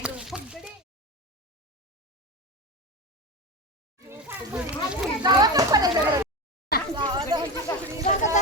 ਜਾਓ ਤਾਂ ਪਰੇ ਜਾਓ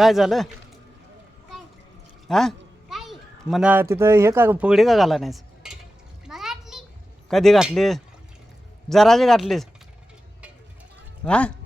काय झालं हा म्हणा तिथं हे का फुगडी का घाला नाही कधी घातली जरा घातलीस घातलेस हा